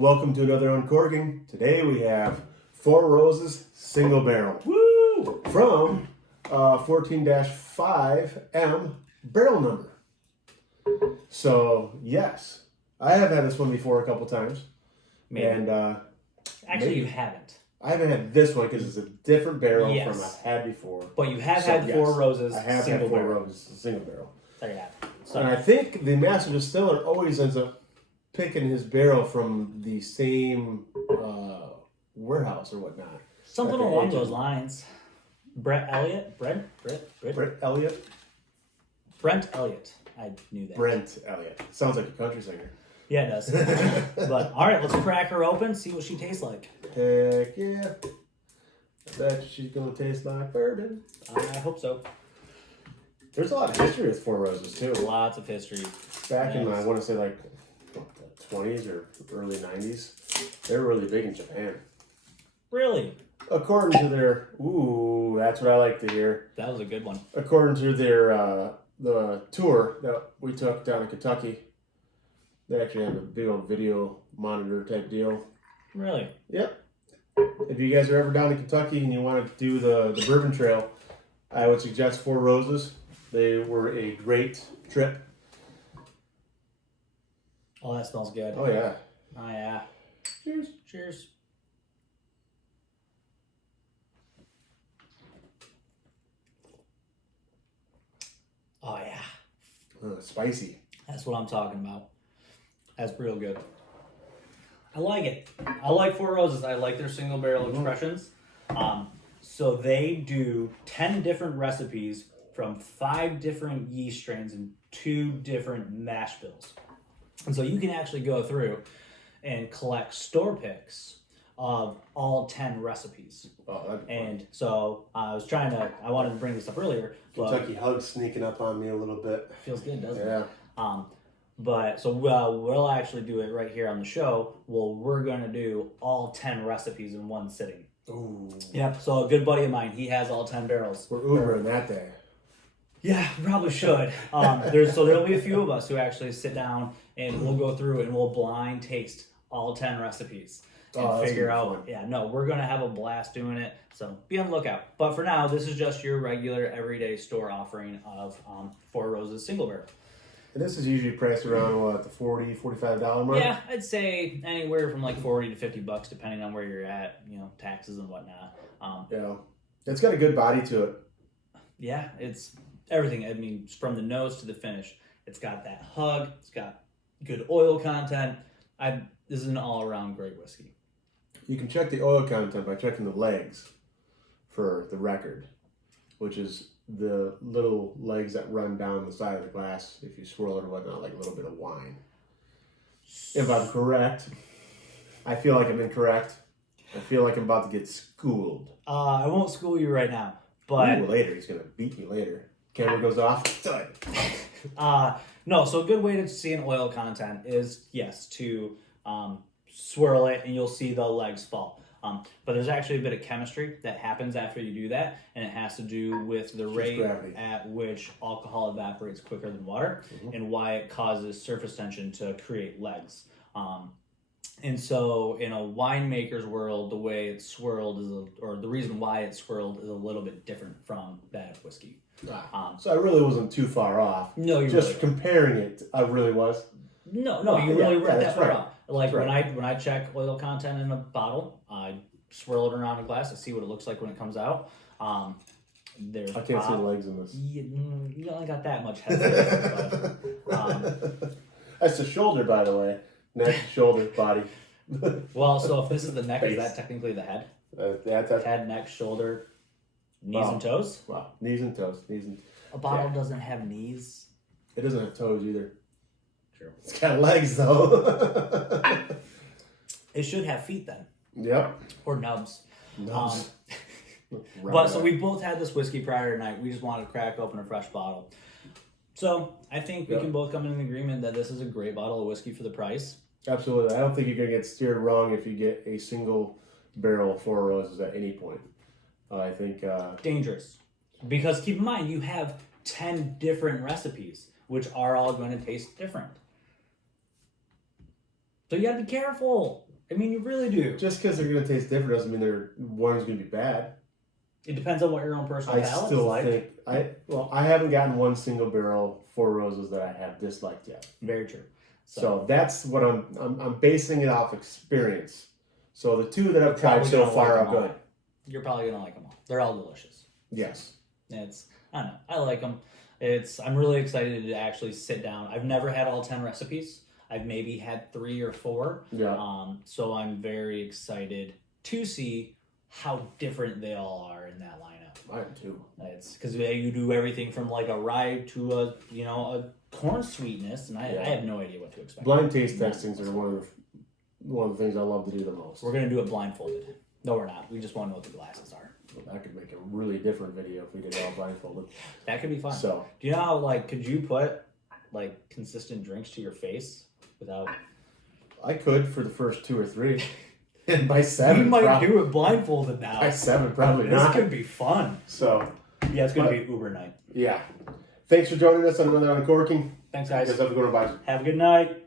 Welcome to another Uncorking. Today we have Four Roses Single Barrel. Woo! From 14-5M barrel number. So, yes, I have had this one before a couple times. Maybe. And Actually, you haven't. I haven't had this one because it's a different barrel Yes. from I've had before. But you have had yes, Four Roses I have single had Four barrel. Roses single barrel. There you have it. And I think the master distiller always ends up picking his barrel from the same warehouse or whatnot. Something along those lines. Brent Elliott? Brent Elliott? Brent Elliott. I knew that. Brent Elliott. Sounds like a country singer. Yeah, it does. But, all right, let's crack her open, see what she tastes like. Heck yeah. I bet she's going to taste like bourbon. I hope so. There's a lot of history with Four Roses, too. Lots of history. Back in, I want to say, like, the 20s or early 90s, they were really big in Japan. Really? According to their, ooh, that's what I like to hear. That was a good one. According to their, the tour that we took down in Kentucky, they actually have a big old video monitor type deal. Really? Yep. If you guys are ever down in Kentucky and you want to do the Bourbon Trail, I would suggest Four Roses. They were a great trip. Oh, that smells good. Oh, yeah. Oh, yeah. Cheers. Cheers. Oh, yeah. Spicy. That's what I'm talking about. That's real good. I like it. I like Four Roses. I like their single barrel expressions. So they do 10 different recipes from 5 different yeast strains and 2 different mash bills. And so you can actually go through and collect store picks of all 10 recipes. Oh, that'd be And so I wanted to bring this up earlier. But Kentucky Hug's sneaking up on me a little bit. feels good, doesn't Yeah. it? But so we'll actually do it right here on the show. Well, we're going to do all 10 recipes in one sitting. Ooh. Yep. So a good buddy of mine, he has all 10 barrels. We're Ubering that day. Yeah, we probably should. There'll be a few of us who actually sit down and we'll go through and we'll blind taste all 10 recipes and figure out. Fun. Yeah, no, we're gonna have a blast doing it. So be on the lookout. But for now, this is just your regular everyday store offering of Four Roses single barrel. And this is usually priced around, what, the $40, $45 mark? Yeah, I'd say anywhere from like $40 to $50, depending on where you're at. You know, taxes and whatnot. Yeah. It's got a good body to it. Yeah, it's everything. I mean, from the nose to the finish, it's got that hug. It's got good oil content. This is an all-around great whiskey. You can check the oil content by checking the legs for the record, which is the little legs that run down the side of the glass if you swirl it or whatnot, like a little bit of wine. If I'm correct. I feel like I'm incorrect. I feel like I'm about to get schooled. I won't school you right now, but Ooh, later. He's going to beat me later. Camera goes off. Done. no. So a good way to see an oil content is to swirl it, and you'll see the legs fall. But there's actually a bit of chemistry that happens after you do that, and it has to do with the rate gravity. at which alcohol evaporates quicker than water, and why it causes surface tension to create legs. And so in a winemaker's world, the way it's swirled or the reason why it's swirled is a little bit different from that of whiskey. So I really wasn't too far off. No, you just really comparing it, I really was. No, you really read that right. wrong. Like Right. when I check oil content in a bottle, I swirl it around a glass. I see what it looks like when it comes out. There's I can't see the legs in this. You only got that much head. But, That's the shoulder, by the way. Neck, shoulder, body. well, so if this is the neck, Face. is that technically the head? That's Head, neck, shoulder, knees and toes? Wow. Knees and toes. A bottle doesn't have knees. It doesn't have toes either. True. It's got legs, though. It should have feet then. Yep. Or nubs. Nubs. But so we both had this whiskey prior tonight. We just wanted to crack open a fresh bottle. So I think we can both come in an agreement that this is a great bottle of whiskey for the price. Absolutely. I don't think you're going to get steered wrong if you get a single barrel of Four Roses at any point. I think... Dangerous. Because keep in mind, you have 10 different recipes, which are all going to taste different. So you got to be careful. I mean, you really do. Just because they're going to taste different doesn't mean one's going to be bad. It depends on what your own personal I palate is still like. think I haven't gotten one single barrel Four Roses that I have disliked yet. Very true. So that's what I'm basing it off experience. So the two that I've tried so far are good. You're probably gonna like them all. They're all delicious. Yes. I don't know. I like them. I'm really excited to actually sit down. I've never had all 10 recipes. I've maybe had 3 or 4. Yeah. So I'm very excited to see how different they all are in that lineup. I am too. It's because you do everything from like a rye to a corn sweetness, and I have no idea what to expect. Blind taste testings are one of the things I love to do the most. We're gonna do it blindfolded. No, we're not. We just want to know what the glasses are. Well, that could make a really different video if we did it all blindfolded. That could be fun. So, do you know how could you put consistent drinks to your face without? I could for the first 2 or 3. And by 7, you might do it blindfolded now. By 7, probably this not. This could be fun. So, yeah, it's gonna be Uber night. Yeah. Thanks for joining us on another Uncorking. Thanks, guys. Have a good night. Have a good night.